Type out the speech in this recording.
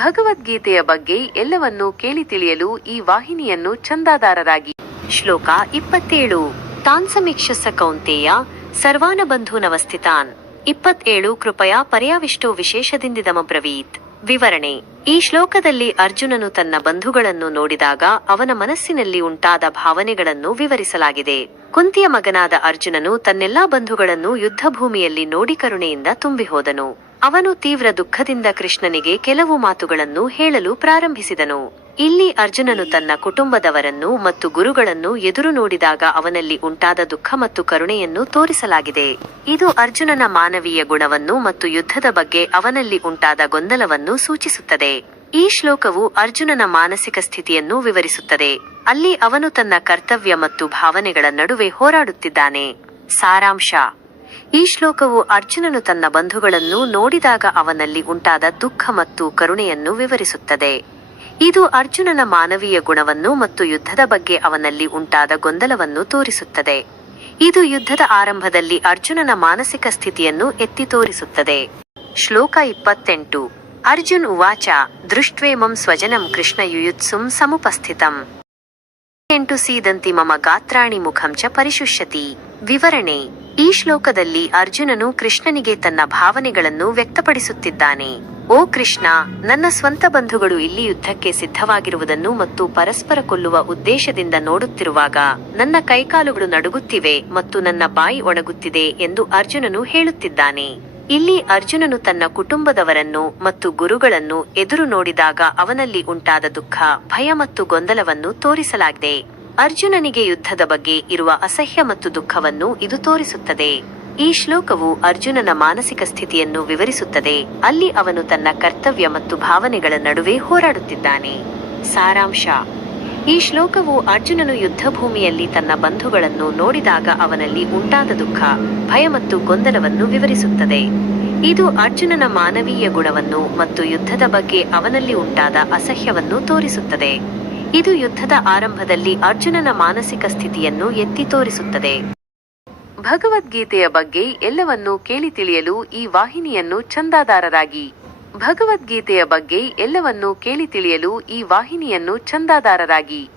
ಭಗವದ್ಗೀತೆಯ ಬಗ್ಗೆ ಎಲ್ಲವನ್ನೂ ಕೇಳಿ ತಿಳಿಯಲು ಈ ವಾಹಿನಿಯನ್ನು ಚಂದಾದಾರರಾಗಿ. ಶ್ಲೋಕ 27. ತಾನ್ ಸಮೀಕ್ಷಸ ಕೌಂತೆಯ ಸರ್ವಾನಬಂಧು ನವಸ್ಥಿತಾನ್. 27 ಕೃಪಯಾ ಪರ್ಯಾವಿಷ್ಟೋ ವಿಶೇಷದಿಂದಿದಮಬ್ರವೀತ್. ವಿವರಣೆ. ಈ ಶ್ಲೋಕದಲ್ಲಿ ಅರ್ಜುನನು ತನ್ನ ಬಂಧುಗಳನ್ನು ನೋಡಿದಾಗ ಅವನ ಮನಸ್ಸಿನಲ್ಲಿ ಉಂಟಾದ ಭಾವನೆಗಳನ್ನು ವಿವರಿಸಲಾಗಿದೆ. ಕುಂತಿಯ ಮಗನಾದ ಅರ್ಜುನನು ತನ್ನೆಲ್ಲಾ ಬಂಧುಗಳನ್ನು ಯುದ್ಧಭೂಮಿಯಲ್ಲಿ ನೋಡಿ ಕರುಣೆಯಿಂದ ತುಂಬಿಹೋದನು. ಅವನು ತೀವ್ರ ದುಃಖದಿಂದ ಕೃಷ್ಣನಿಗೆ ಕೆಲವು ಮಾತುಗಳನ್ನು ಹೇಳಲು ಪ್ರಾರಂಭಿಸಿದನು. ಇಲ್ಲಿ ಅರ್ಜುನನು ತನ್ನ ಕುಟುಂಬದವರನ್ನು ಮತ್ತು ಗುರುಗಳನ್ನು ಎದುರು ನೋಡಿದಾಗ ಅವನಲ್ಲಿ ಉಂಟಾದ ದುಃಖ ಮತ್ತು ಕರುಣೆಯನ್ನು ತೋರಿಸಲಾಗಿದೆ. ಇದು ಅರ್ಜುನನ ಮಾನವೀಯ ಗುಣವನ್ನು ಮತ್ತು ಯುದ್ಧದ ಬಗ್ಗೆ ಅವನಲ್ಲಿ ಉಂಟಾದ ಗೊಂದಲವನ್ನು ಸೂಚಿಸುತ್ತದೆ. ಈ ಶ್ಲೋಕವು ಅರ್ಜುನನ ಮಾನಸಿಕ ಸ್ಥಿತಿಯನ್ನು ವಿವರಿಸುತ್ತದೆ. ಅಲ್ಲಿ ಅವನು ತನ್ನ ಕರ್ತವ್ಯ ಮತ್ತು ಭಾವನೆಗಳ ನಡುವೆ ಹೋರಾಡುತ್ತಿದ್ದಾನೆ. ಸಾರಾಂಶ. ಈ ಶ್ಲೋಕವು ಅರ್ಜುನನು ತನ್ನ ಬಂಧುಗಳನ್ನು ನೋಡಿದಾಗ ಅವನಲ್ಲಿ ಉಂಟಾದ ದುಃಖ ಮತ್ತು ಕರುಣೆಯನ್ನು ವಿವರಿಸುತ್ತದೆ. ಇದು ಅರ್ಜುನನ ಮಾನವೀಯ ಗುಣವನ್ನು ಮತ್ತು ಯುದ್ಧದ ಬಗ್ಗೆ ಅವನಲ್ಲಿ ಉಂಟಾದ ಗೊಂದಲವನ್ನು ತೋರಿಸುತ್ತದೆ. ಇದು ಯುದ್ಧದ ಆರಂಭದಲ್ಲಿ ಅರ್ಜುನನ ಮಾನಸಿಕ ಸ್ಥಿತಿಯನ್ನು ಎತ್ತಿ ತೋರಿಸುತ್ತದೆ. ಶ್ಲೋಕ 28. ಅರ್ಜುನ್ ಉವಾಚ ದೃಷ್ಟ್ವೇಮಂ ಸ್ವಜನಂ ಕೃಷ್ಣ ಯುಯುತ್ಸುಂ ಸಮುಪಸ್ಥಿತಂ. 8 ಸೀದಂತಿ ಮಮ ಗಾತ್ರಾಣಿ ಮುಖಂ ಚ ಪರಿಶುಷ್ಯತಿ. ವಿವರಣೆ. ಈ ಶ್ಲೋಕದಲ್ಲಿ ಅರ್ಜುನನು ಕೃಷ್ಣನಿಗೆ ತನ್ನ ಭಾವನೆಗಳನ್ನು ವ್ಯಕ್ತಪಡಿಸುತ್ತಿದ್ದಾನೆ. ಓ ಕೃಷ್ಣ, ನನ್ನ ಸ್ವಂತ ಬಂಧುಗಳು ಇಲ್ಲಿ ಯುದ್ಧಕ್ಕೆ ಸಿದ್ಧವಾಗಿರುವುದನ್ನು ಮತ್ತು ಪರಸ್ಪರ ಕೊಲ್ಲುವ ಉದ್ದೇಶದಿಂದ ನೋಡುತ್ತಿರುವಾಗ ನನ್ನ ಕೈಕಾಲುಗಳು ನಡುಗುತ್ತಿವೆ ಮತ್ತು ನನ್ನ ಬಾಯಿ ಒಣಗುತ್ತಿದೆ ಎಂದು ಅರ್ಜುನನು ಹೇಳುತ್ತಿದ್ದಾನೆ. ಇಲ್ಲಿ ಅರ್ಜುನನು ತನ್ನ ಕುಟುಂಬದವರನ್ನು ಮತ್ತು ಗುರುಗಳನ್ನು ಎದುರು ನೋಡಿದಾಗ ಅವನಲ್ಲಿ ಉಂಟಾದ ದುಃಖ, ಭಯ ಮತ್ತು ಗೊಂದಲವನ್ನು ತೋರಿಸಲಾಗಿದೆ. ಅರ್ಜುನನಿಗೆ ಯುದ್ಧದ ಬಗ್ಗೆ ಇರುವ ಅಸಹ್ಯ ಮತ್ತು ದುಃಖವನ್ನು ಇದು ತೋರಿಸುತ್ತದೆ. ಈ ಶ್ಲೋಕವು ಅರ್ಜುನನ ಮಾನಸಿಕ ಸ್ಥಿತಿಯನ್ನು ವಿವರಿಸುತ್ತದೆ. ಅಲ್ಲಿ ಅವನು ತನ್ನ ಕರ್ತವ್ಯ ಮತ್ತು ಭಾವನೆಗಳ ನಡುವೆ ಹೋರಾಡುತ್ತಿದ್ದಾನೆ. ಸಾರಾಂಶ. ಈ ಶ್ಲೋಕವು ಅರ್ಜುನನು ಯುದ್ಧಭೂಮಿಯಲ್ಲಿ ತನ್ನ ಬಂಧುಗಳನ್ನು ನೋಡಿದಾಗ ಅವನಲ್ಲಿ ಉಂಟಾದ ದುಃಖ, ಭಯ ಮತ್ತು ಗೊಂದಲವನ್ನು ವಿವರಿಸುತ್ತದೆ. ಇದು ಅರ್ಜುನನ ಮಾನವೀಯ ಗುಣವನ್ನು ಮತ್ತು ಯುದ್ಧದ ಬಗ್ಗೆ ಅವನಲ್ಲಿ ಉಂಟಾದ ಅಸಹ್ಯವನ್ನು ತೋರಿಸುತ್ತದೆ. ಇದು ಯುದ್ಧದ ಆರಂಭದಲ್ಲಿ ಅರ್ಜುನನ ಮಾನಸಿಕ ಸ್ಥಿತಿಯನ್ನು ಎತ್ತಿ ತೋರಿಸುತ್ತದೆ. ಭಗವದ್ಗೀತೆಯ ಬಗ್ಗೆ ಎಲ್ಲವನ್ನೂ ಕೇಳಿ ತಿಳಿಯಲು ಈ ವಾಹಿನಿಯನ್ನು ಚಂದಾದಾರರಾಗಿ. ಭಗವದ್ಗೀತೆಯ ಬಗ್ಗೆ ಎಲ್ಲವನ್ನೂ ಕೇಳಿ ತಿಳಿಯಲು ಈ ವಾಹಿನಿಯನ್ನು ಚಂದಾದಾರರಾಗಿ.